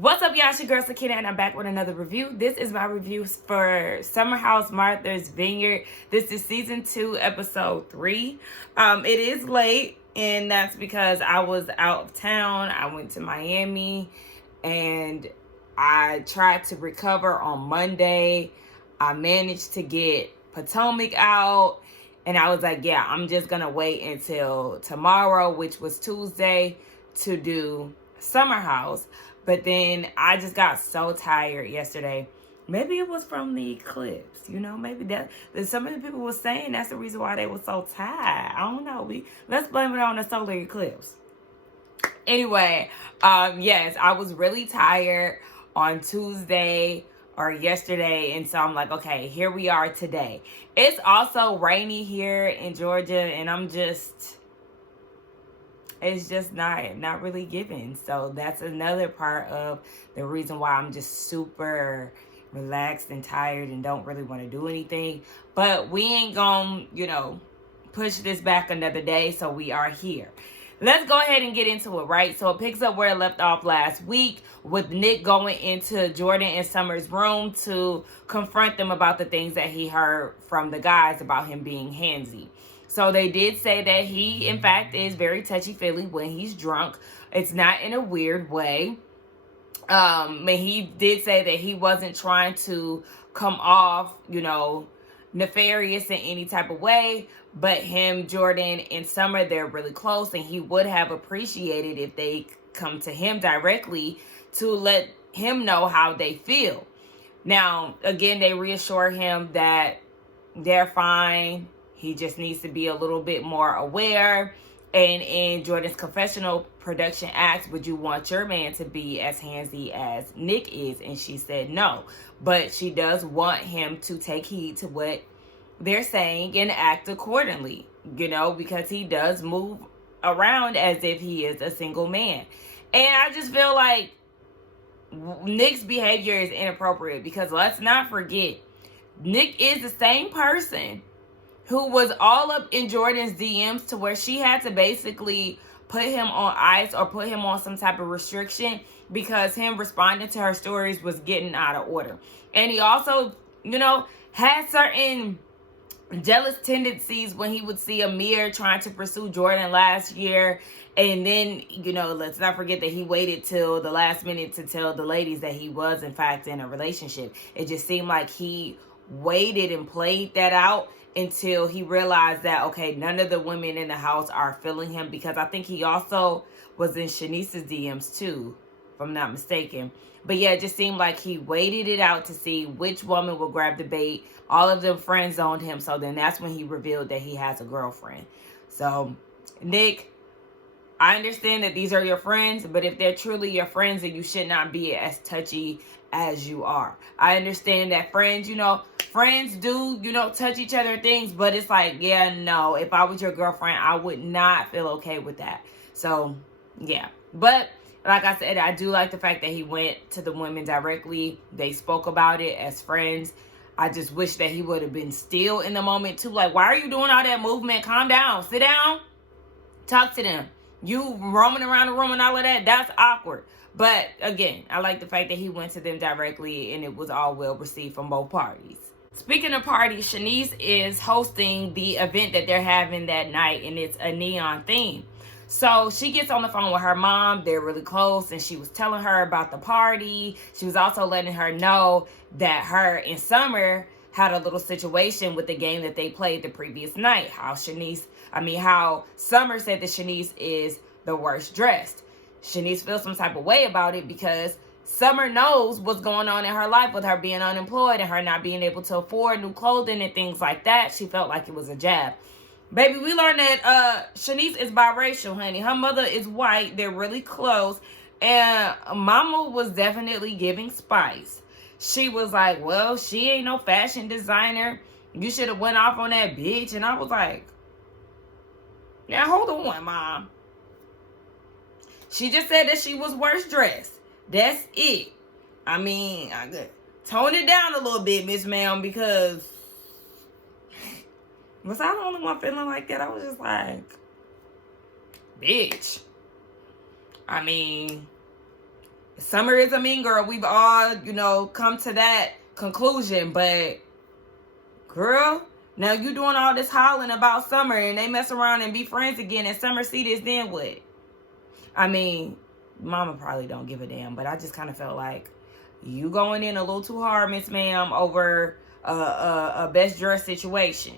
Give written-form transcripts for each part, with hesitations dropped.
What's up, y'all? It's your girl Sakina, and I'm back with another review. This is my review for Summer House Martha's Vineyard. This is season 2, episode 3. It is late, and that's because I was out of town. I went to Miami, and I tried to recover on Monday. I managed to get Potomac out, and I was like, yeah, I'm just gonna wait until tomorrow, which was Tuesday, to do Summer House. But then I just got so tired yesterday. Maybe it was from the eclipse, maybe that some of the people were saying that's the reason why they were so tired. I don't know. Let's blame it on the solar eclipse. Anyway, yes, I was really tired on Tuesday or yesterday, and so I'm like, okay, here we are today. It's also rainy here in Georgia, and it's just not really giving. So that's another part of the reason why I'm just super relaxed and tired and don't really want to do anything. But we ain't gonna, push this back another day. So we are here. Let's go ahead and get into it, right? So it picks up where it left off last week with Nick going into Jordan and Summer's room to confront them about the things that he heard from the guys about him being handsy. So they did say that he, in fact, is very touchy-feely when he's drunk. It's not in a weird way. And he did say that he wasn't trying to come off, nefarious in any type of way. But him, Jordan, and Summer, they're really close. And he would have appreciated if they come to him directly to let him know how they feel. Now, again, they reassure him that they're fine. He just needs to be a little bit more aware. And in Jordan's confessional, production asked, would you want your man to be as handsy as Nick is? And she said no. But she does want him to take heed to what they're saying and act accordingly, because he does move around as if he is a single man. And I just feel like Nick's behavior is inappropriate because let's not forget, Nick is the same person who was all up in Jordan's DMs to where she had to basically put him on ice or put him on some type of restriction because him responding to her stories was getting out of order. And he also, had certain jealous tendencies when he would see Amir trying to pursue Jordan last year. And then, let's not forget that he waited till the last minute to tell the ladies that he was, in fact, in a relationship. It just seemed like he waited and played that out until he realized that, okay, none of the women in the house are feeling him, because I think he also was in Shanice's DMs too, if I'm not mistaken. But yeah, it just seemed like he waited it out to see which woman would grab the bait. All of them friend zoned him, so then that's when he revealed that he has a girlfriend. So, Nick, I understand that these are your friends, but if they're truly your friends, then you should not be as touchy as you are. I understand that friends, friends do, touch each other things, but it's like, yeah, no, if I was your girlfriend, I would not feel okay with that. So, yeah. But, like I said, I do like the fact that he went to the women directly. They spoke about it as friends. I just wish that he would have been still in the moment, too. Like, why are you doing all that movement? Calm down. Sit down. Talk to them. You roaming around the room and all of that, that's awkward. But, again, I like the fact that he went to them directly and it was all well received from both parties. Speaking of parties, Shanice is hosting the event that they're having that night, and it's a neon theme. So she gets on the phone with her mom. They're really close, and she was telling her about the party. She was also letting her know that her and Summer had a little situation with the game that they played the previous night. How Summer said that Shanice is the worst dressed. Shanice feels some type of way about it because Summer knows what's going on in her life with her being unemployed and her not being able to afford new clothing and things like that. She felt like it was a jab. Baby, we learned that Shanice is biracial, honey. Her mother is white. They're really close. And Mama was definitely giving spice. She was like, well, she ain't no fashion designer. You should have went off on that bitch. And I was like, now hold on, Mom. She just said that she was worst dressed. That's it. I could tone it down a little bit, Miss Ma'am, because was I the only one feeling like that? I was just like, bitch. Summer is a mean girl. We've all, you know, come to that conclusion. But, girl, now you doing all this hollering about Summer and they mess around and be friends again and Summer see this, then what? I mean, Mama probably don't give a damn, but I just kind of felt like you going in a little too hard, Miss Ma'am, over a best dressed situation.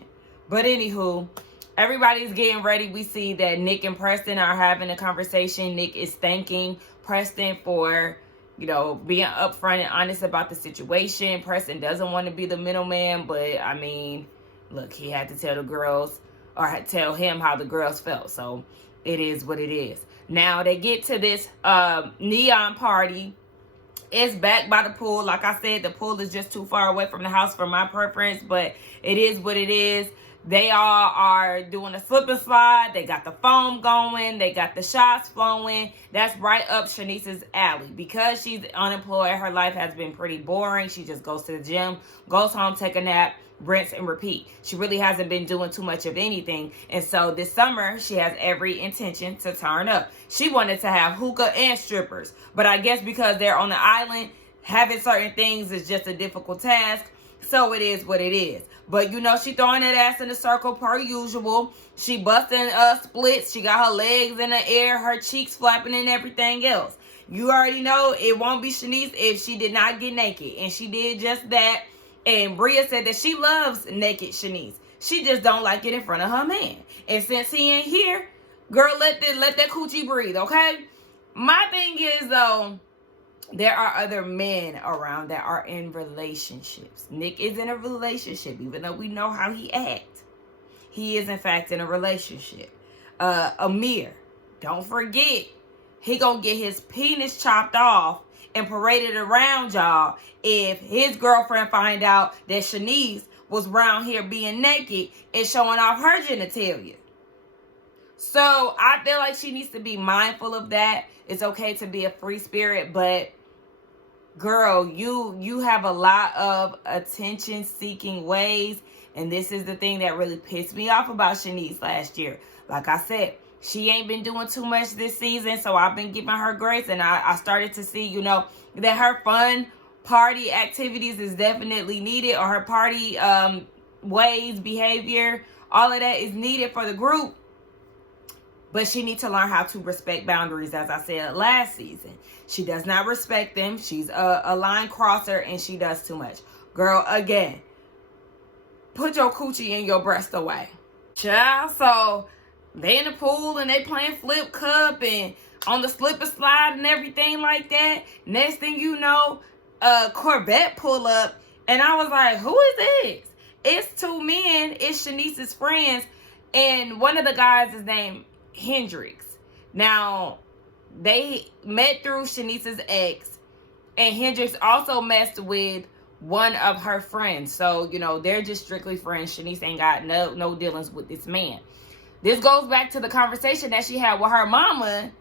But anywho, everybody's getting ready. We see that Nick and Preston are having a conversation. Nick is thanking Preston for, you know, being upfront and honest about the situation. Preston doesn't want to be the middleman, but I mean, look, he had to tell the girls or tell him how the girls felt. So it is what it is. Now they get to this neon party. It's back by the pool. Like I said, the pool is just too far away from the house for my preference, but it is what it is. They all are doing a slip and slide. They got the foam going. They got the shots flowing. That's right up Shanice's alley. Because she's unemployed, her life has been pretty boring. She just goes to the gym, goes home, take a nap, rinse and repeat. She really hasn't been doing too much of anything. And so this summer, she has every intention to turn up. She wanted to have hookah and strippers. But I guess because they're on the island, having certain things is just a difficult task. So it is what it is. But, you know, she throwing that ass in the circle per usual. She busting splits. She got her legs in the air, her cheeks flapping and everything else. You already know it won't be Shanice if she did not get naked. And she did just that. And Bria said that she loves naked Shanice. She just don't like it in front of her man. And since he ain't here, girl, let that coochie breathe, okay? My thing is, though, there are other men around that are in relationships. Nick is in a relationship, even though we know how he acts. He is, in fact, in a relationship. Amir, don't forget, he gonna get his penis chopped off and paraded around y'all if his girlfriend find out that Shanice was around here being naked and showing off her genitalia. So I feel like she needs to be mindful of that. It's okay to be a free spirit, but girl, you have a lot of attention-seeking ways, and this is the thing that really pissed me off about Shanice last year. Like I said, she ain't been doing too much this season, so I've been giving her grace, and I started to see, you know, that her fun party activities is definitely needed, or her party ways, behavior, all of that is needed for the group. But she needs to learn how to respect boundaries, as I said last season. She does not respect them. She's a line crosser, and she does too much. Girl, again, put your coochie in your breast away. Child, so they in the pool, and they playing flip cup, and on the slip and slide, and everything like that. Next thing you know, Corvette pull up, and I was like, who is this? It's two men. It's Shanice's friends, and one of the guys is named Hendrix. Now, they met through Shanice's ex, and Hendrix also messed with one of her friends. So, you know, they're just strictly friends. Shanice ain't got no dealings with this man. This goes back to the conversation that she had with her mama.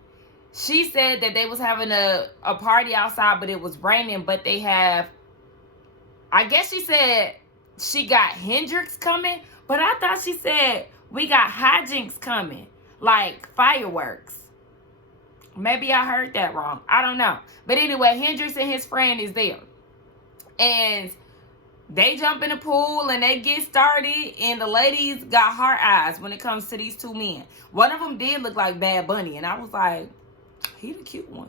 She said that they was having a party outside, but it was raining, but they have, I guess she said she got Hendrix coming, but I thought she said we got hijinks coming. Like fireworks. Maybe I heard that wrong. I don't know. But anyway, Hendrix and his friend is there. And they jump in the pool and they get started. And the ladies got hard eyes when it comes to these two men. One of them did look like Bad Bunny. And I was like, he the cute one.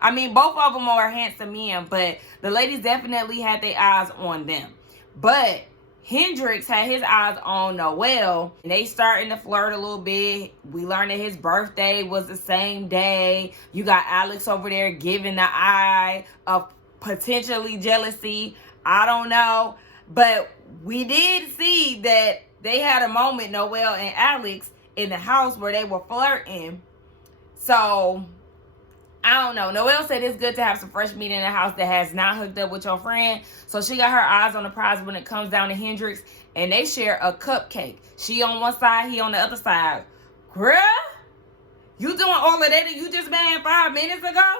I mean, both of them are handsome men. But the ladies definitely had their eyes on them. But Hendrix had his eyes on Noel, and they starting to flirt a little bit. We learned that his birthday was the same day. You got Alex over there giving the eye of potentially jealousy. I don't know. But we did see that they had a moment, Noel and Alex, in the house where they were flirting. So I don't know. Noelle said it's good to have some fresh meat in the house that has not hooked up with your friend. So she got her eyes on the prize when it comes down to Hendrix. And they share a cupcake. She on one side, he on the other side. Girl, you doing all of that and you just banged 5 minutes ago?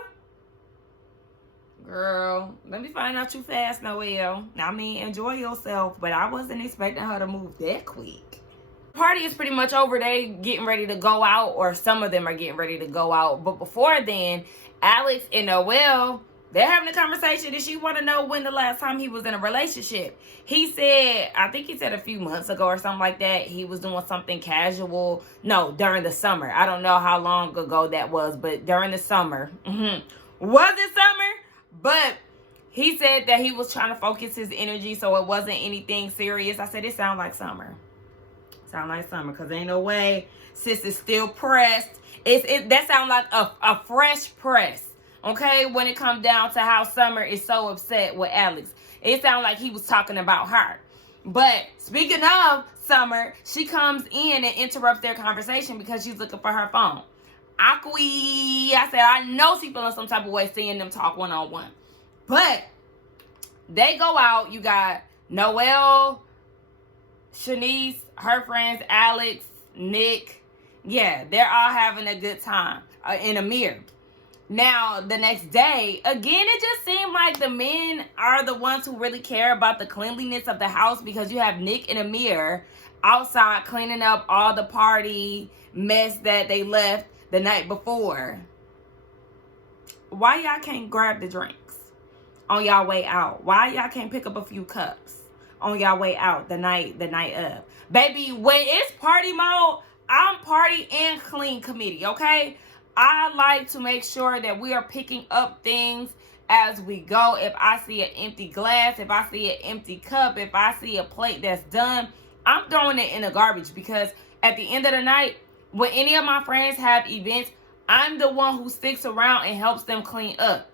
Girl, let me find out you fast, Noelle. I mean, enjoy yourself. But I wasn't expecting her to move that quick. Party is pretty much over. They getting ready to go out, or some of them are getting ready to go out. But before then, Alex and Noelle They're having a conversation and she want to know when the last time he was in a relationship. He said, I think he said a few months ago or something like that, he was doing something casual. No, during the summer. I don't know how long ago that was, but during the summer. Was it summer? But he said that he was trying to focus his energy so it wasn't anything serious. I said, it sounds like summer. Sound like summer, because ain't no way sis is still pressed. That sounds like a fresh press. Okay, when it comes down to how Summer is so upset with Alex. It sounds like he was talking about her. But speaking of Summer, she comes in and interrupts their conversation because she's looking for her phone. I said, I know she's feeling some type of way seeing them talk one-on-one. But they go out. You got Noelle, Shanice, her friends, Alex, Nick. Yeah, they're all having a good time in Amir. Now, the next day, again, it just seemed like the men are the ones who really care about the cleanliness of the house, because you have Nick and Amir outside cleaning up all the party mess that they left the night before. Why y'all can't grab the drinks on y'all way out? Why y'all can't pick up a few cups on y'all way out the night of? Baby, when it's party mode, I'm party and clean committee, okay? I like to make sure that we are picking up things as we go. If I see an empty glass, if I see an empty cup, if I see a plate that's done, I'm throwing it in the garbage, because at the end of the night, when any of my friends have events, I'm the one who sticks around and helps them clean up.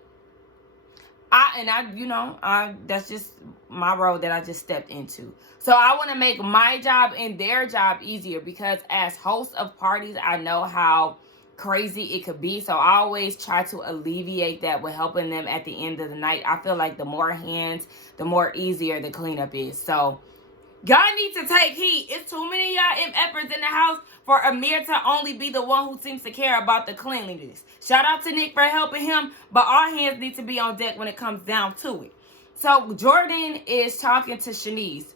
That's just my role that I just stepped into. So I want to make my job and their job easier, because as host of parties, I know how crazy it could be. So I always try to alleviate that with helping them at the end of the night. I feel like the more hands, the more easier the cleanup is. So y'all need to take heed. It's too many y'all efforts in the house for Amir to only be the one who seems to care about the cleanliness. Shout out to Nick for helping him, but all hands need to be on deck when it comes down to it. So Jordan is talking to Shanice.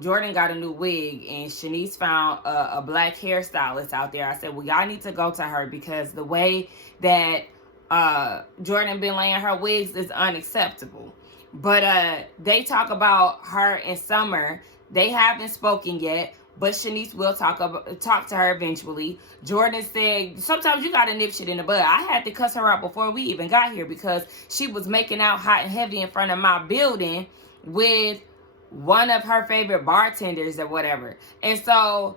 Jordan got a new wig, and Shanice found a black hairstylist out there. I said, well, y'all need to go to her, because the way that Jordan been laying her wigs is unacceptable. But they talk about her and Summer. They haven't spoken yet, but Shanice will talk to her eventually. Jordan said, sometimes you got to nip shit in the bud. I had to cuss her out before we even got here, because she was making out hot and heavy in front of my building with one of her favorite bartenders or whatever. And so,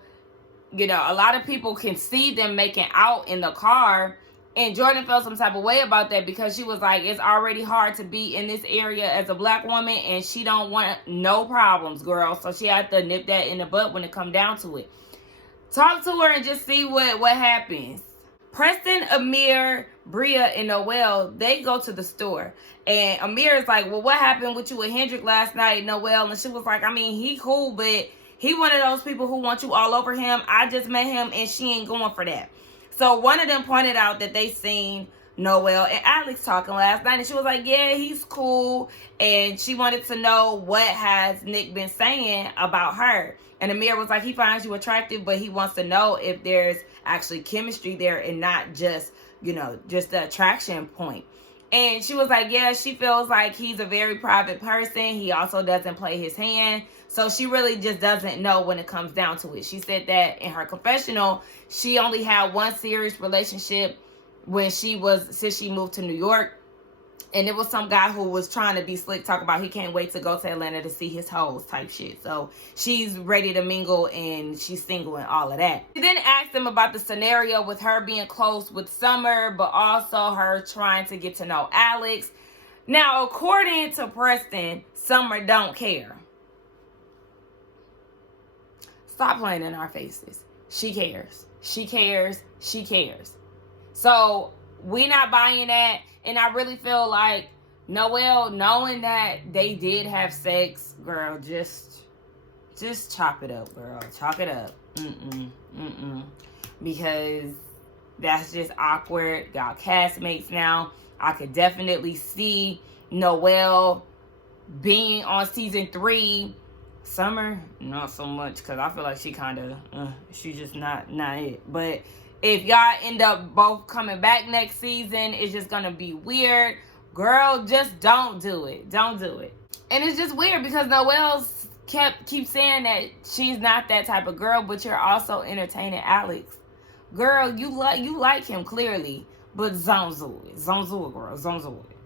a lot of people can see them making out in the car, and Jordan felt some type of way about that, because she was like, it's already hard to be in this area as a black woman, and she don't want no problems, girl. So she had to nip that in the butt when it come down to it. Talk to her and just see what happens. Preston, Amir, Bria, and Noelle, they go to the store. And Amir is like, well, what happened with you and Hendrick last night, Noelle? And she was like, I mean, he cool, but he one of those people who want you all over him. I just met him, and she ain't going for that. So one of them pointed out that they seen Noelle and Alex talking last night. And she was like, yeah, he's cool. And she wanted to know, what has Nick been saying about her? And Amir was like, he finds you attractive, but he wants to know if there's actually chemistry there and not just, just the attraction point. And she was like, yeah, she feels like he's a very private person. He also doesn't play his hand. So she really just doesn't know when it comes down to it. She said that in her confessional, she only had one serious relationship since she moved to New York. And it was some guy who was trying to be slick, talk about he can't wait to go to Atlanta to see his hoes type shit. So she's ready to mingle, and she's single and all of that. She then asked him about the scenario with her being close with Summer, but also her trying to get to know Alex. Now, according to Preston, Summer don't care. Stop playing in our faces. She cares. She cares. She cares. So we not buying that. And I really feel like Noelle, knowing that they did have sex, girl, just chop it up, girl. Chop it up. Because that's just awkward. Y'all castmates now. I could definitely see Noelle being on season 3. Summer, not so much, because I feel like she kind of, she's just not it. But If y'all end up both coming back next season, it's just gonna be weird. Girl, just don't do it. Don't do it. And it's just weird because Noelle keeps saying that she's not that type of girl, but you're also entertaining Alex. Girl, you like him clearly, but zonzo it. Zonzo it, girl. Zonzo it.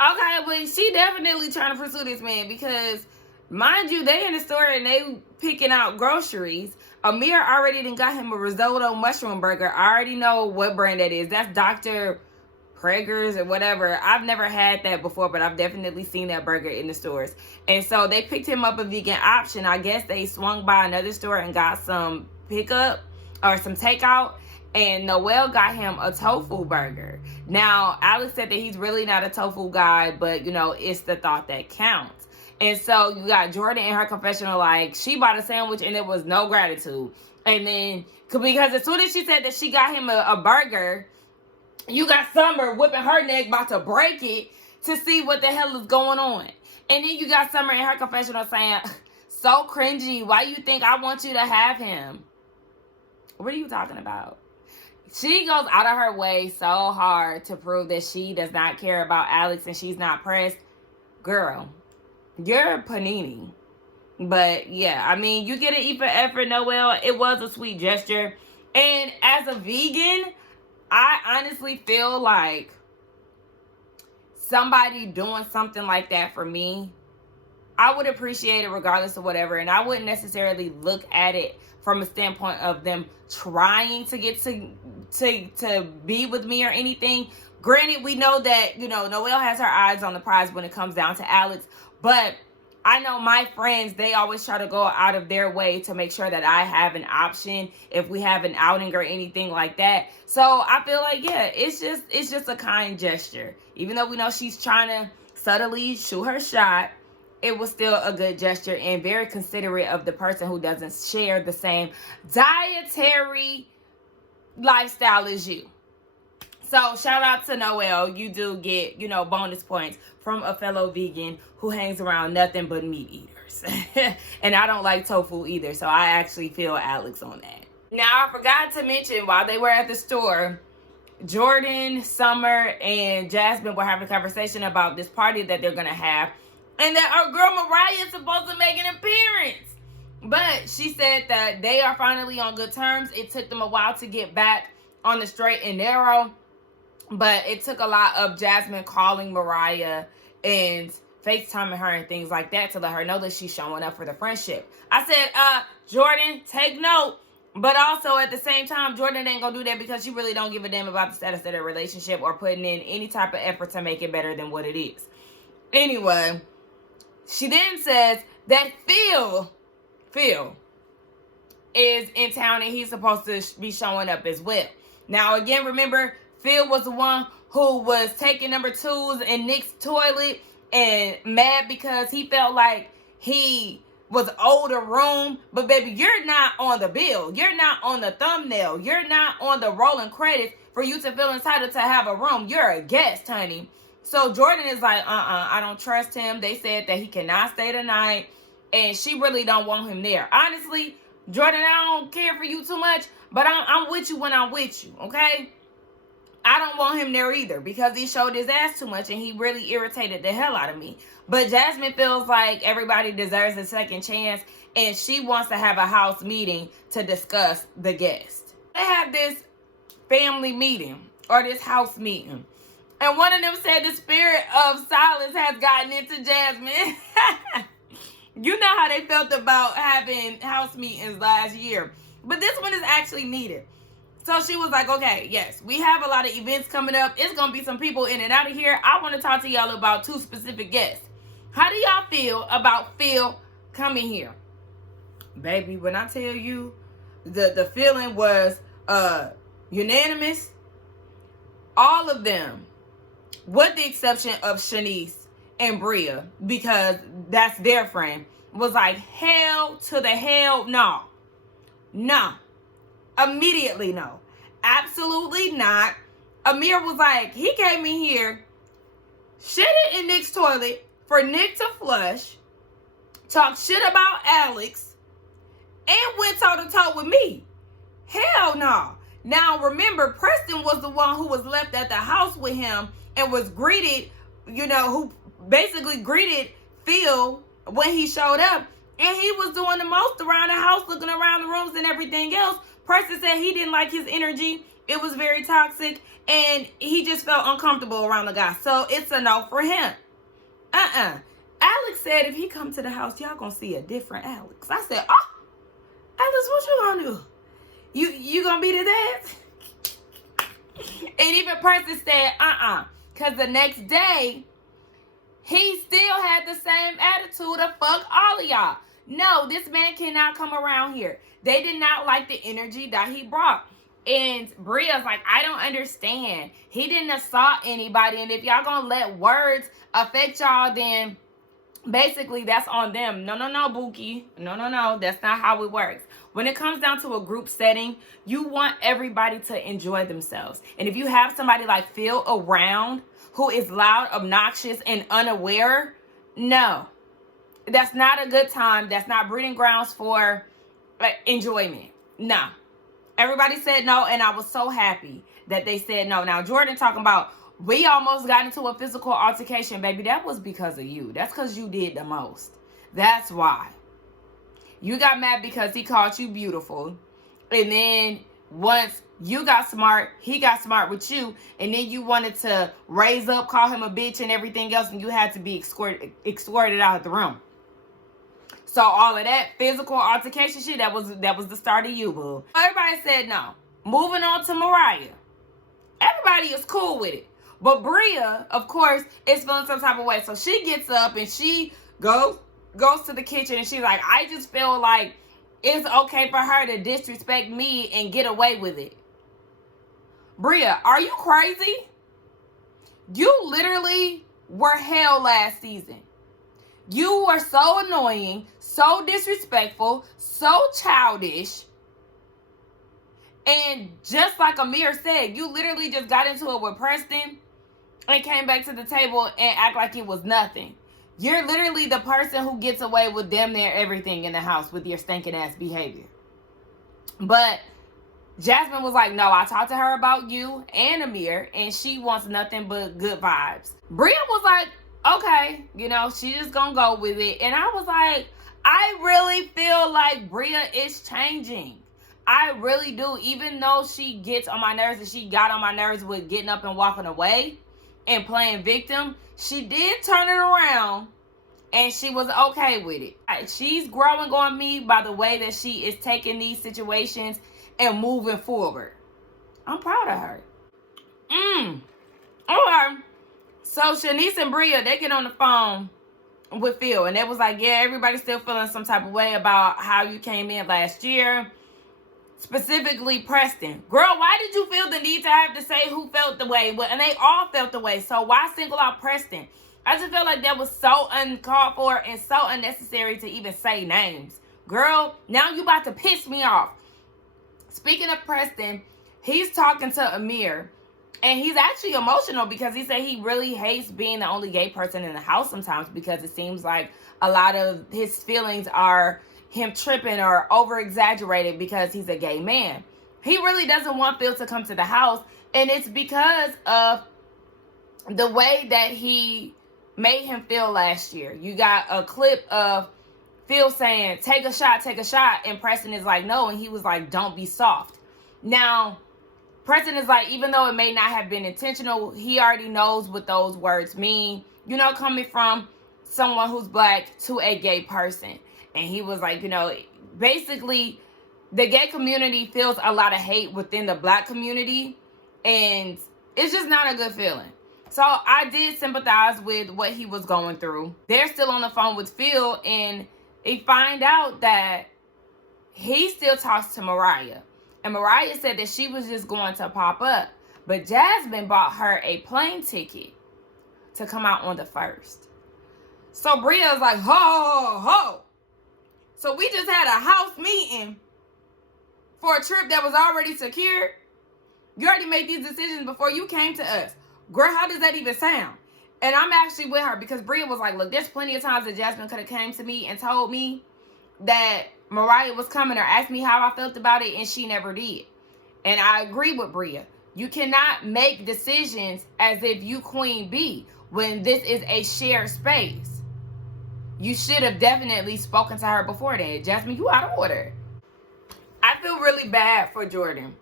Okay, but she definitely trying to pursue this man because, mind you, they in the store and they picking out groceries. Amir already done got him a risotto mushroom burger. I already know what brand that is. That's Dr. Prager's or whatever. I've never had that before, but I've definitely seen that burger in the stores. And so they picked him up a vegan option. I guess they swung by another store and got some pickup or some takeout. And Noelle got him a tofu burger. Now, Alex said that he's really not a tofu guy, but, you know, it's the thought that counts. And so you got Jordan in her confessional, like, she bought a sandwich and it was no gratitude. And then, because as soon as she said that she got him a burger, you got Summer whipping her neck, about to break it to see what the hell is going on. And then you got Summer in her confessional saying, so cringy, why you think I want you to have him? What are you talking about? She goes out of her way so hard to prove that she does not care about Alex and she's not pressed. Girl, you're Panini. But yeah, I mean, you get an E for effort, Noelle. It was a sweet gesture. And as a vegan, I honestly feel like somebody doing something like that for me, I would appreciate it regardless of whatever. And I wouldn't necessarily look at it from a standpoint of them trying to get to be with me or anything. Granted, we know that, you know, Noelle has her eyes on the prize when it comes down to Alex. But I know my friends, they always try to go out of their way to make sure that I have an option if we have an outing or anything like that. So I feel like, yeah, it's just a kind gesture. Even though we know she's trying to subtly shoot her shot, it was still a good gesture and very considerate of the person who doesn't share the same dietary lifestyle as you. So shout out to Noelle. You do get, you know, bonus points from a fellow vegan who hangs around nothing but meat eaters. And I don't like tofu either, so I actually feel Alex on that. Now, I forgot to mention, while they were at the store, Jordan, Summer, and Jasmine were having a conversation about this party that they're going to have. And that our girl Mariah is supposed to make an appearance. But she said that they are finally on good terms. It took them a while to get back on the straight and narrow. But it took a lot of Jasmine calling Mariah and FaceTiming her and things like that to let her know that she's showing up for the friendship. I said, Jordan, take note. But also at the same time, Jordan ain't gonna do that because she really don't give a damn about the status of their relationship or putting in any type of effort to make it better than what it is. Anyway, she then says that Phil is in town and he's supposed to be showing up as well. Now, again, remember, Phil was the one who was taking number twos in Nick's toilet and mad because he felt like he was owed a room. But baby, you're not on the bill. You're not on the thumbnail. You're not on the rolling credits for you to feel entitled to have a room. You're a guest, honey. So Jordan is like, I don't trust him. They said that he cannot stay the night. And she really don't want him there. Honestly, Jordan, I don't care for you too much. But I'm with you when I'm with you, okay? I don't want him there either because he showed his ass too much and he really irritated the hell out of me. But Jasmine feels like everybody deserves a second chance and she wants to have a house meeting to discuss the guest. They have this family meeting or this house meeting. And one of them said the spirit of silence has gotten into Jasmine. You know how they felt about having house meetings last year. But this one is actually needed. So she was like, okay, yes, we have a lot of events coming up. It's going to be some people in and out of here. I want to talk to y'all about two specific guests. How do y'all feel about Phil coming here? Baby, when I tell you, the feeling was unanimous. All of them, with the exception of Shanice and Bria, because that's their friend, was like, hell to the hell no. No. Immediately no. Absolutely not. Amir was like, he came in here, shit it in Nick's toilet for Nick to flush, talk shit about Alex, and went toe to toe with me. Hell no. Now, remember, Preston was the one who was left at the house with him and was greeted, who basically greeted Phil when he showed up. And he was doing the most around the house, looking around the rooms and everything else. Preston said he didn't like his energy. It was very toxic. And he just felt uncomfortable around the guy. So it's a no for him. Alex said if he come to the house, y'all gonna see a different Alex. I said, oh, Alex, what you gonna do? You gonna be the dad? And even Preston said, because the next day, he still had the same attitude of fuck all of y'all. No, this man cannot come around here. They did not like the energy that he brought. And Bria's like, I don't understand. He didn't assault anybody. And if y'all gonna let words affect y'all, then basically that's on them. No, Bookie. No. That's not how it works. When it comes down to a group setting, you want everybody to enjoy themselves. And if you have somebody like Phil around who is loud, obnoxious, and unaware, no. That's not a good time. That's not breeding grounds for enjoyment. No. Everybody said no, and I was so happy that they said no. Now, Jordan talking about, we almost got into a physical altercation, baby. That was because of you. That's because you did the most. That's why. You got mad because he called you beautiful. And then once you got smart, he got smart with you. And then you wanted to raise up, call him a bitch and everything else. And you had to be escorted out of the room. So all of that physical altercation shit, that was the start of you, boo. Everybody said no. Moving on to Mariah. Everybody is cool with it. But Bria, of course, is feeling some type of way. So she gets up and she goes to the kitchen and she's like, I just feel like it's okay for her to disrespect me and get away with it. Bria, are you crazy? You literally were hell last season. You were so annoying, so disrespectful, so childish. And just like Amir said, you literally just got into it with Preston and came back to the table and act like it was nothing. You're literally the person who gets away with damn near everything in the house with your stinking ass behavior. But Jasmine was like, no, I talked to her about you and Amir, and she wants nothing but good vibes. Bria was like, okay, she just gonna go with it. And I was like, I really feel like Bria is changing. I really do. Even though she gets on my nerves, and she got on my nerves with getting up and walking away and playing victim, she did turn it around and she was okay with it. She's growing on me by the way that she is taking these situations and moving forward. I'm proud of her. Okay. So Shanice and Bria, they get on the phone with Phil, and they was like, yeah, everybody's still feeling some type of way about how you came in last year. Specifically Preston. Girl, why did you feel the need to have to say who felt the way? And they all felt the way. So why single out Preston? I just feel like that was so uncalled for and so unnecessary to even say names. Girl, now you about to piss me off. Speaking of Preston, he's talking to Amir. And he's actually emotional because he said he really hates being the only gay person in the house sometimes, because it seems like a lot of his feelings are him tripping or over-exaggerated because he's a gay man. He really doesn't want Phil to come to the house, and it's because of the way that he made him feel last year. You got a clip of Phil saying, take a shot, and Preston is like, no, and he was like, don't be soft. Now, Preston is like, even though it may not have been intentional, he already knows what those words mean, coming from someone who's black to a gay person. And he was like, basically the gay community feels a lot of hate within the black community, and it's just not a good feeling. So I did sympathize with what he was going through. They're still on the phone with Phil, and they find out that he still talks to Mariah. And Mariah said that she was just going to pop up. But Jasmine bought her a plane ticket to come out on the 1st. So Bria's like, ho, ho, ho. So we just had a house meeting for a trip that was already secured. You already made these decisions before you came to us. Girl, how does that even sound? And I'm actually with her because Bria was like, look, there's plenty of times that Jasmine could have came to me and told me that Mariah was coming or asked me how I felt about it, and she never did. And I agree with Bria. You cannot make decisions as if you queen bee when this is a shared space. You should have definitely spoken to her before that. Jasmine, you out of order. I feel really bad for Jordan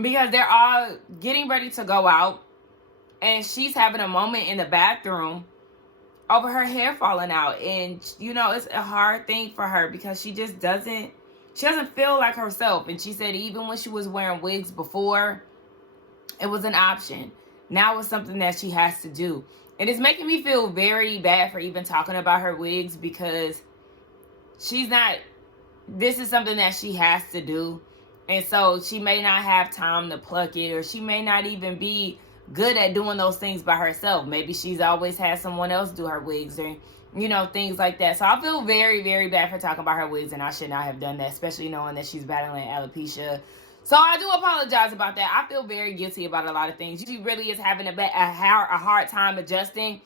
because they're all getting ready to go out and she's having a moment in the bathroom over her hair falling out. And, you know, it's a hard thing for her because she doesn't feel like herself. And she said even when she was wearing wigs before, it was an option. Now it's something that she has to do. And it's making me feel very bad for even talking about her wigs because this is something that she has to do. And so she may not have time to pluck it, or she may not even be good at doing those things by herself. Maybe she's always had someone else do her wigs or, you know, things like that. So I feel very, very bad for talking about her wigs, and I should not have done that, especially knowing that she's battling alopecia. So I do apologize about that. I feel very guilty about a lot of things. She really is having a hard time adjusting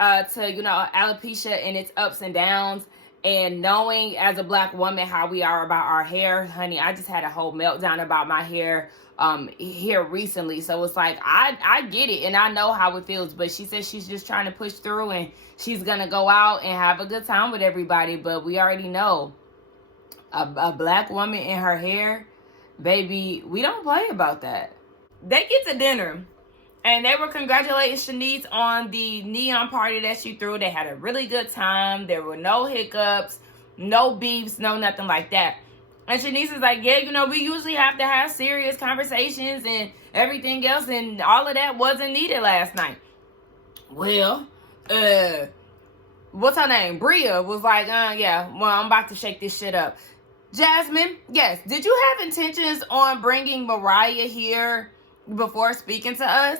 to, you know, alopecia and its ups and downs. And knowing as a Black woman how we are about our hair, honey, I just had a whole meltdown about my hair here recently. So it's like, I get it and I know how it feels. But she says she's just trying to push through and she's going to go out and have a good time with everybody. But we already know a Black woman in her hair, baby, we don't play about that. They get to dinner. And they were congratulating Shanice on the neon party that she threw. They had a really good time. There were no hiccups, no beefs, no nothing like that. And Shanice is like, yeah, you know, we usually have to have serious conversations and everything else. And all of that wasn't needed last night. Well, what's her name? Bria was like, yeah, well, I'm about to shake this shit up. Jasmine, yes. Did you have intentions on bringing Mariah here before speaking to us?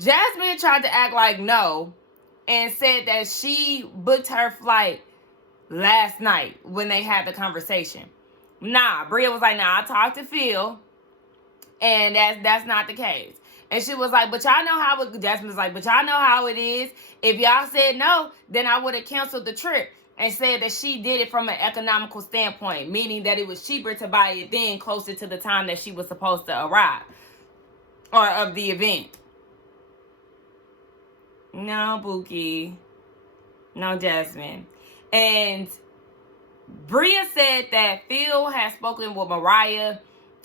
Jasmine tried to act like no and said that she booked her flight last night when they had the conversation. Nah, Bria was like, nah, I talked to Phil and that's not the case. And she was like, but y'all know how it, Jasmine was like, but y'all know how it is. If y'all said no, then I would have canceled the trip. And said that she did it from an economical standpoint, meaning that it was cheaper to buy it then closer to the time that she was supposed to arrive or of the event. No, Bookie. No, Jasmine. And Bria said that Phil had spoken with Mariah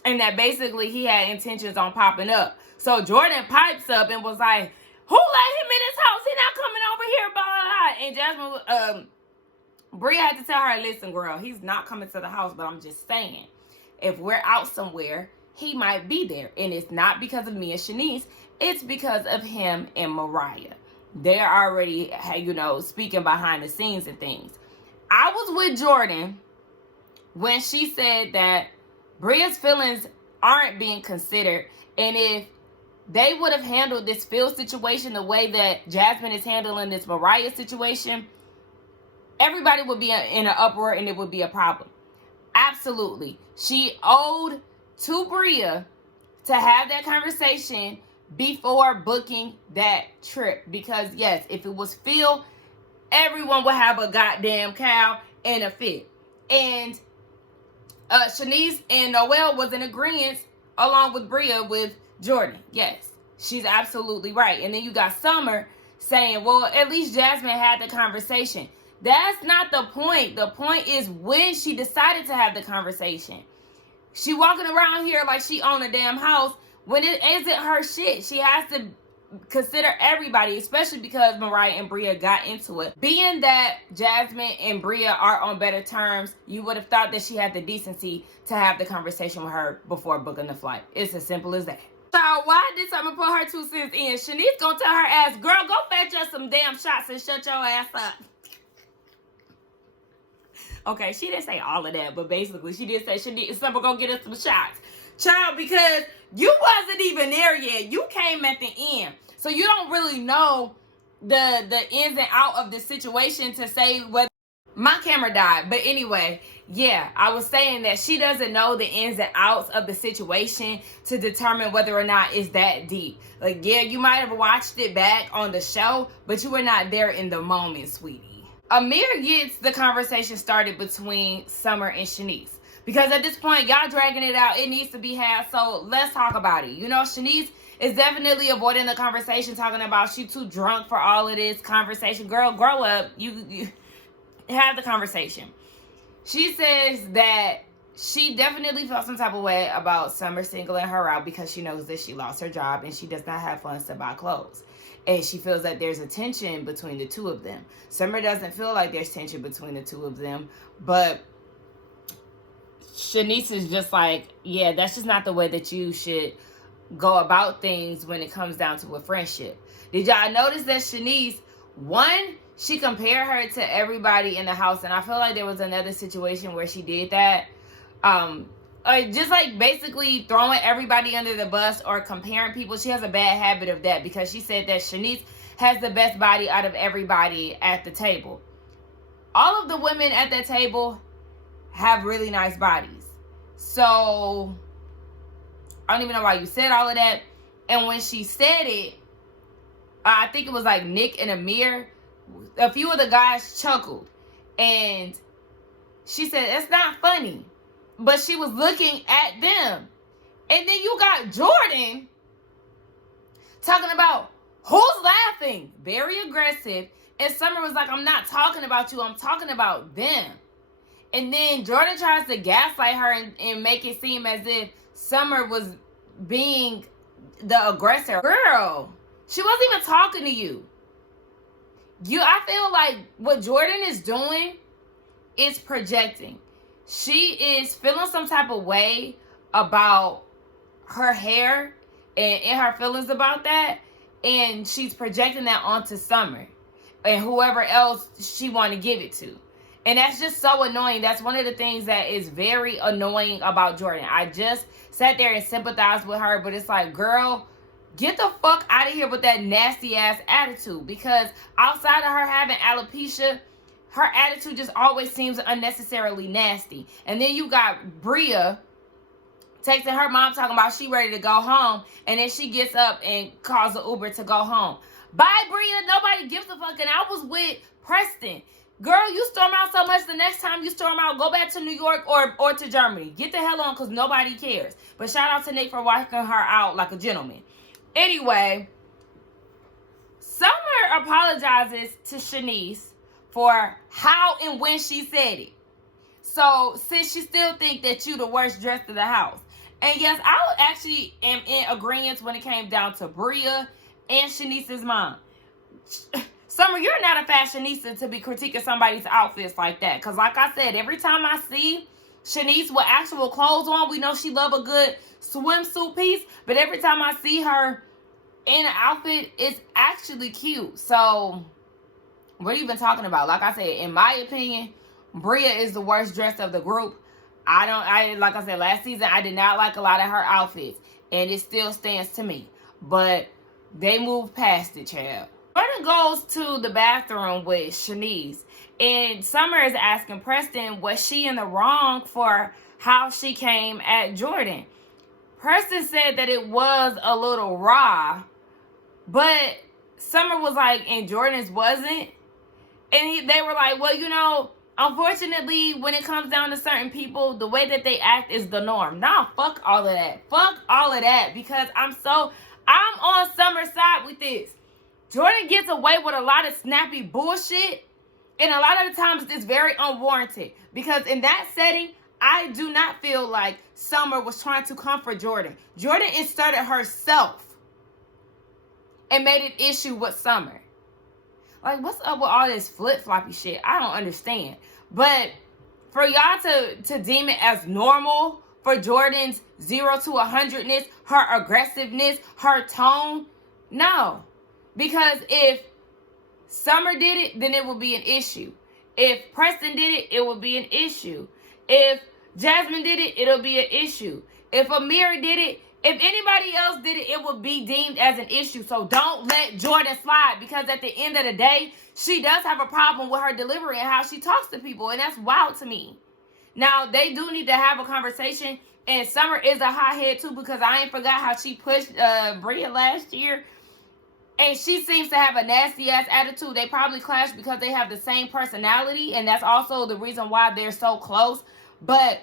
and that basically he had intentions on popping up. So Jordan pipes up and was like, who let him in his house? He not coming over here, blah, blah, blah. And Jasmine, Bria had to tell her, listen, girl, he's not coming to the house, but I'm just saying, if we're out somewhere, he might be there. And it's not because of me and Shanice. It's because of him and Mariah. They're already, you know, speaking behind the scenes and things. I was with Jordan when she said that Bria's feelings aren't being considered. And if they would have handled this Phil situation the way that Jasmine is handling this Mariah situation, everybody would be in an uproar and it would be a problem. Absolutely. She owed to Bria to have that conversation before booking that trip. Because, yes, if it was Phil, everyone would have a goddamn cow and a fit. And Shanice and Noelle was in agreement along with Bria with Jordan. Yes, she's absolutely right. And then you got Summer saying, well, at least Jasmine had the conversation. That's not the point. The point is when she decided to have the conversation. She walking around here like she owned a damn house when it isn't her shit. She has to consider everybody, especially because Mariah and Bria got into it. Being that Jasmine and Bria are on better terms, you would have thought that she had the decency to have the conversation with her before booking the flight. It's as simple as that. So why did Summer put her 2 cents in? Shanice gonna tell her ass, girl, go fetch us some damn shots and shut your ass up. Okay, she didn't say all of that, but basically she did say Summer go get us some shots. Child, because you wasn't even there yet. You came at the end. So you don't really know the ins and out of the situation to say whether my camera died. But anyway, yeah, I was saying that she doesn't know the ins and outs of the situation to determine whether or not it's that deep. Like, yeah, you might have watched it back on the show, but you were not there in the moment, sweetie. Amir gets the conversation started between Summer and Shanice. Because at this point, y'all dragging it out. It needs to be had. So let's talk about it. You know, Shanice is definitely avoiding the conversation, talking about she too drunk for all of this conversation. Girl, grow up. You have the conversation. She says that she definitely felt some type of way about Summer singling her out because she knows that she lost her job and she does not have funds to buy clothes. And she feels that there's a tension between the two of them. Summer doesn't feel like there's tension between the two of them, but Shanice is just like, yeah, that's just not the way that you should go about things when it comes down to a friendship. Did y'all notice that Shanice, one, she compared her to everybody in the house, and I feel like there was another situation where she did that. Just like basically throwing everybody under the bus or comparing people. She has a bad habit of that because she said that Shanice has the best body out of everybody at the table. All of the women at that table have really nice bodies. So I don't even know why you said all of that. And when she said it, I think it was like Nick and Amir, a few of the guys chuckled. And she said, it's not funny. But she was looking at them. And then you got Jordan talking about who's laughing. Very aggressive. And Summer was like, I'm not talking about you. I'm talking about them. And then Jordan tries to gaslight her and make it seem as if Summer was being the aggressor. Girl, she wasn't even talking to you. I feel like what Jordan is doing is projecting. She is feeling some type of way about her hair and her feelings about that. And she's projecting that onto Summer and whoever else she want to give it to. And that's just so annoying. That's one of the things that is very annoying about Jordan. I just sat there and sympathized with her, but it's like, girl, get the fuck out of here with that nasty ass attitude. Because outside of her having alopecia, her attitude just always seems unnecessarily nasty. And then you got Bria texting her mom talking about she ready to go home. And then she gets up and calls the Uber to go home. Bye, Bria. Nobody gives a fuck. And I was with Preston. Girl, you storm out so much. The next time you storm out, go back to New York or to Germany. Get the hell on because nobody cares. But shout out to Nick for walking her out like a gentleman. Anyway, Summer apologizes to Shanice for how and when she said it. So, since she still think that you the worst dressed in the house. And yes, I actually am in agreement when it came down to Bria and Shanice's mom. Summer, you're not a fashionista to be critiquing somebody's outfits like that. Because like I said, every time I see Shanice with actual clothes on, we know she love a good swimsuit piece. But every time I see her in an outfit, it's actually cute. So what are you even talking about? Like I said, in my opinion, Bria is the worst dressed of the group. Like I said, last season, I did not like a lot of her outfits. And it still stands to me. But they moved past it, child. Jordan goes to the bathroom with Shanice. And Summer is asking Preston, was she in the wrong for how she came at Jordan? Preston said that it was a little raw. But Summer was like, and Jordan's wasn't. And they were like, well, you know, unfortunately, when it comes down to certain people, the way that they act is the norm. Nah, fuck all of that. Fuck all of that. Because I'm on Summer's side with this. Jordan gets away with a lot of snappy bullshit. And a lot of the times it's very unwarranted. Because in that setting, I do not feel like Summer was trying to comfort Jordan. Jordan inserted herself and made an issue with Summer. Like, what's up with all this flip-floppy shit? I don't understand. But for y'all to deem it as normal for Jordan's 0 to 100ness, her aggressiveness, her tone, no. Because if Summer did it, then it would be an issue. If Preston did it, it would be an issue. If Jasmine did it, it'll be an issue. If Amira did it, if anybody else did it, it would be deemed as an issue. So don't let Jordan slide, because at the end of the day, she does have a problem with her delivery and how she talks to people. And that's wild to me. Now, they do need to have a conversation. And Summer is a hothead too, because I ain't forgot how she pushed Bria last year. And she seems to have a nasty ass attitude. They probably clash because they have the same personality. And that's also the reason why they're so close. But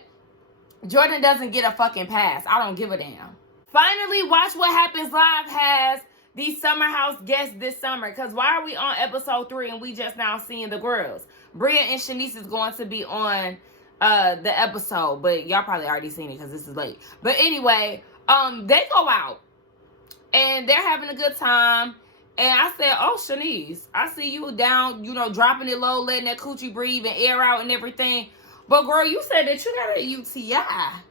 Jordan doesn't get a fucking pass. I don't give a damn. Finally, Watch What Happens Live has the summer house guests this summer. Because why are we on episode 3 and we just now seeing the girls? Bria and Shanice is going to be on the episode. But y'all probably already seen it because this is late. But anyway, they go out. And they're having a good time. And I said, oh, Shanice, I see you down, dropping it low, letting that coochie breathe and air out and everything. But, girl, you said that you got a UTI.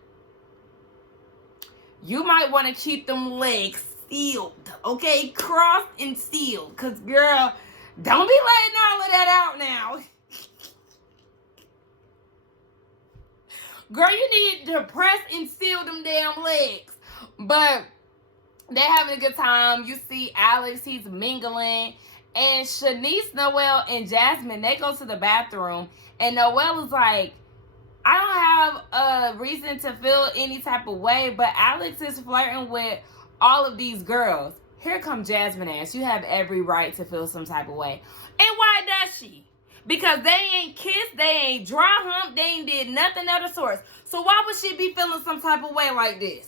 You might want to keep them legs sealed, okay? Crossed and sealed. Because, girl, don't be letting all of that out now. Girl, you need to press and seal them damn legs. But they're having a good time. You see Alex, he's mingling. And Shanice, Noelle, and Jasmine, they go to the bathroom. And Noelle is like, I don't have a reason to feel any type of way, but Alex is flirting with all of these girls. Here comes Jasmine ass. You have every right to feel some type of way. And why does she? Because they ain't kissed, they ain't dry humped, they ain't did nothing of the sort. So why would she be feeling some type of way like this?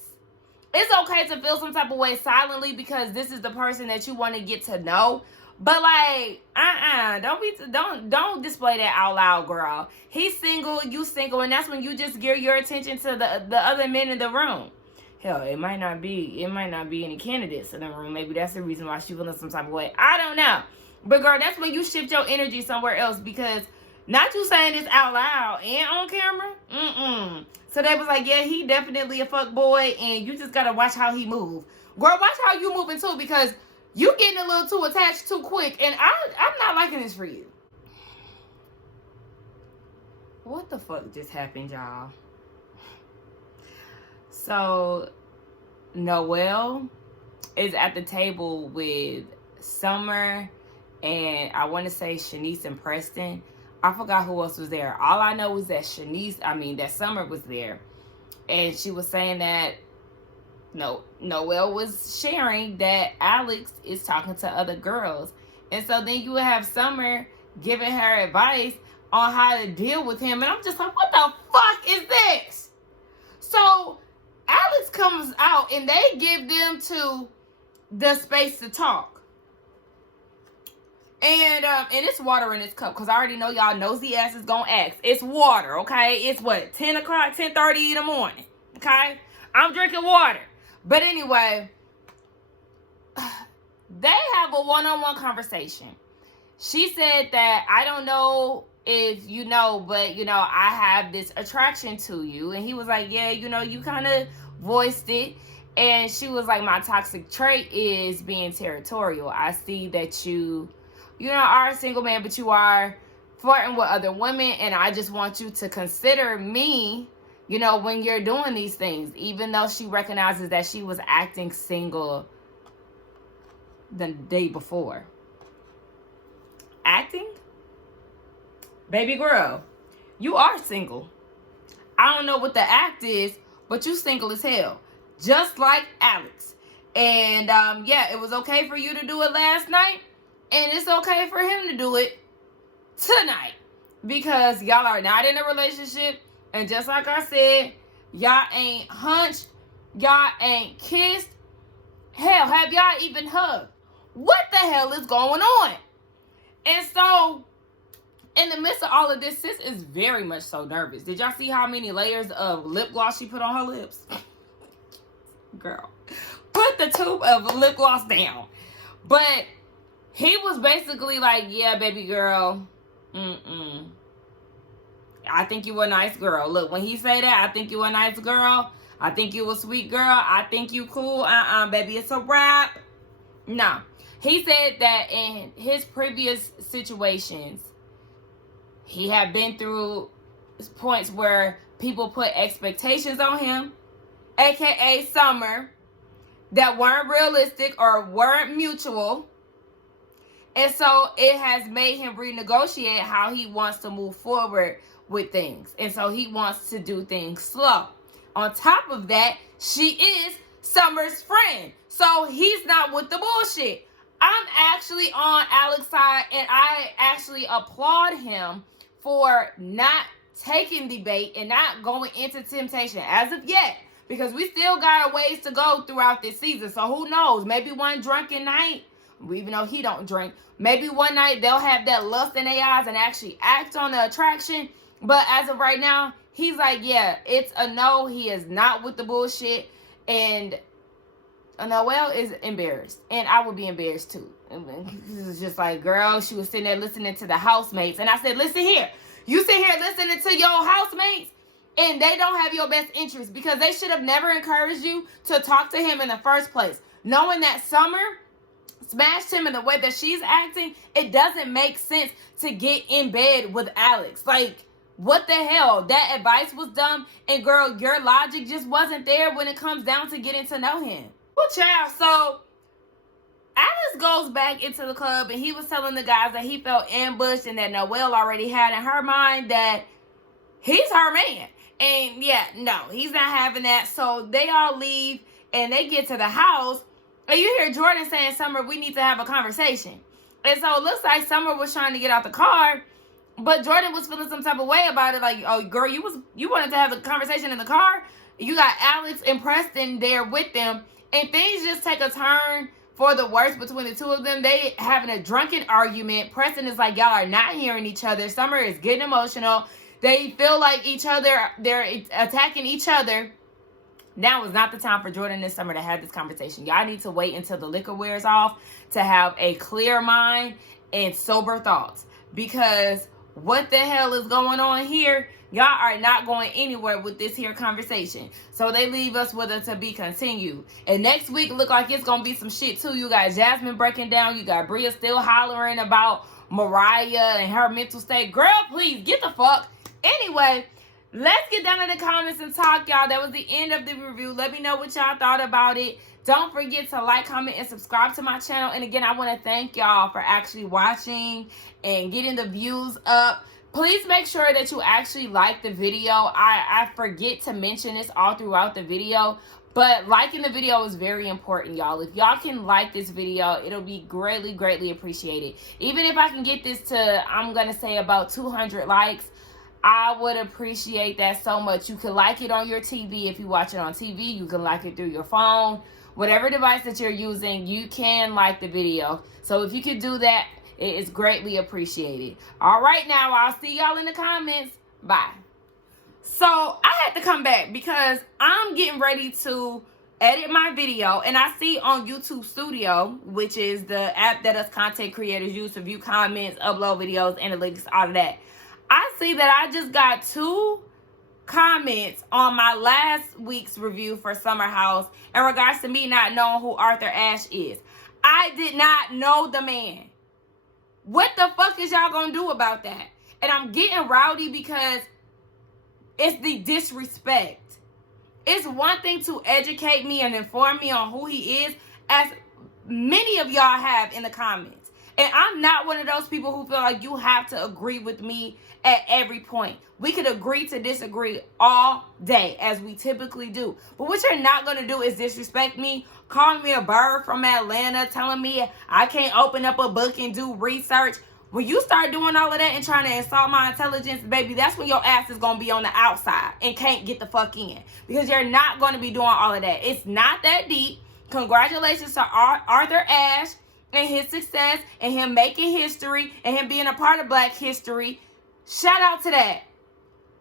It's okay to feel some type of way silently because this is the person that you want to get to know. But like, don't display that out loud, girl. He's single, you single, and that's when you just gear your attention to the other men in the room. Hell, it might not be any candidates in the room. Maybe that's the reason why she feeling some type of way. I don't know. But girl, that's when you shift your energy somewhere else because not you saying this out loud and on camera. So they was like, yeah, he definitely a fuck boy, and you just gotta watch how he move. Girl, watch how you moving too because you getting a little too attached too quick, and I'm not liking this for you. What the fuck just happened, y'all? So, Noelle is at the table with Summer, and I want to say Shanice and Preston. I forgot who else was there. All I know is that that Summer was there. And she was saying that Noelle was sharing that Alex is talking to other girls. And so then you would have Summer giving her advice on how to deal with him. And I'm just like, what the fuck is this? So Alex comes out and they give them to the space to talk. And it's water in this cup because I already know y'all nosy ass is gonna ask. It's water, okay? It's what, 10 o'clock, 10:30 in the morning, okay? I'm drinking water. But anyway, they have a one-on-one conversation. She said that, I don't know if you know, but, I have this attraction to you. And he was like, yeah, you kind of voiced it. And she was like, my toxic trait is being territorial. I see that you are a single man, but you are flirting with other women. And I just want you to consider me, when you're doing these things. Even though she recognizes that she was acting single the day before. Acting? Baby girl, you are single. I don't know what the act is, but you single as hell. Just like Alex. And it was okay for you to do it last night. And it's okay for him to do it tonight. Because y'all are not in a relationship. And just like I said, y'all ain't hunched. Y'all ain't kissed. Hell, have y'all even hugged? What the hell is going on? And so, in the midst of all of this, sis is very much so nervous. Did y'all see how many layers of lip gloss she put on her lips? Girl, put the tube of lip gloss down. But he was basically like, yeah, baby girl, I think you a nice girl. Look, when he say that, I think you a nice girl. I think you a sweet girl. I think you cool. Baby, it's a wrap. No. He said that in his previous situations, he had been through points where people put expectations on him, aka Summer, that weren't realistic or weren't mutual. And so it has made him renegotiate how he wants to move forward with things. And so he wants to do things slow. On top of that, she is Summer's friend. So he's not with the bullshit. I'm actually on Alex's side, and I actually applaud him for not taking the bait and not going into temptation as of yet, because we still got a ways to go throughout this season. So who knows? Maybe one drunken night, even though he don't drink, maybe one night they'll have that lust in their eyes and actually act on the attraction. But as of right now, he's like, yeah, it's a no. He is not with the bullshit. And Noelle is embarrassed. And I would be embarrassed too. It's just like, girl, she was sitting there listening to the housemates. And I said, listen here. You sit here listening to your housemates and they don't have your best interest, because they should have never encouraged you to talk to him in the first place. Knowing that Summer smashed him in the way that she's acting, it doesn't make sense to get in bed with Alex. Like, what the hell? That advice was dumb. And girl, your logic just wasn't there when it comes down to getting to know him. Well, child, so Alex goes back into the club and he was telling the guys that he felt ambushed and that Noelle already had in her mind that he's her man. And yeah, no, he's not having that. So they all leave and they get to the house. And you hear Jordan saying, Summer, we need to have a conversation. And so it looks like Summer was trying to get out the car, but Jordan was feeling some type of way about it. Like, oh, girl, you wanted to have a conversation in the car? You got Alex and Preston there with them. And things just take a turn for the worse between the two of them. They having a drunken argument. Preston is like, y'all are not hearing each other. Summer is getting emotional. They feel like each other, they're attacking each other. Now is not the time for Jordan and Summer to have this conversation. Y'all need to wait until the liquor wears off to have a clear mind and sober thoughts. Because what the hell is going on here? Y'all are not going anywhere with this here conversation. So they leave us with a to be continued. And next week look like it's going to be some shit too. You got Jasmine breaking down. You got Bria still hollering about Mariah and her mental state. Girl, please get the fuck. Anyway, let's get down in the comments and talk, y'all. That was the end of the review. Let me know what y'all thought about it. Don't forget to like, comment, and subscribe to my channel. And again, I want to thank y'all for actually watching and getting the views up. Please make sure that you actually like the video. I forget to mention this all throughout the video, but liking the video is very important, y'all. If y'all can like this video, it'll be greatly, greatly appreciated. Even if I can get this to, I'm going to say about 200 likes, I would appreciate that so much. You can like it on your TV if you watch it on TV. You can like it through your phone. Whatever device that you're using, you can like the video. So if you could do that, it is greatly appreciated. All right, now I'll see y'all in the comments. Bye. So I had to come back because I'm getting ready to edit my video, and I see on YouTube Studio, which is the app that us content creators use to view comments, upload videos, analytics, all of that. I see that I just got 2 comments on my last week's review for Summer House in regards to me not knowing who Arthur Ashe is. I did not know the man. What the fuck is y'all gonna do about that? And I'm getting rowdy because it's the disrespect. It's one thing to educate me and inform me on who he is, as many of y'all have in the comments. And I'm not one of those people who feel like you have to agree with me at every point. We could agree to disagree all day, as we typically do. But what you're not going to do is disrespect me, calling me a bird from Atlanta, telling me I can't open up a book and do research. When you start doing all of that and trying to insult my intelligence, baby, that's when your ass is going to be on the outside and can't get the fuck in. Because you're not going to be doing all of that. It's not that deep. Congratulations to Arthur Ashe and his success and him making history and him being a part of Black history. Shout out to that.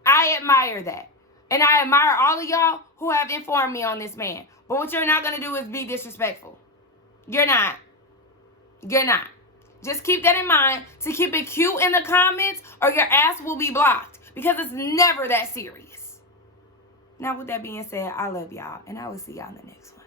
I admire that. And I admire all of y'all who have informed me on this man. But what you're not going to do is be disrespectful. You're not. You're not. Just keep that in mind to keep it cute in the comments or your ass will be blocked. Because it's never that serious. Now, with that being said, I love y'all. And I will see y'all in the next one.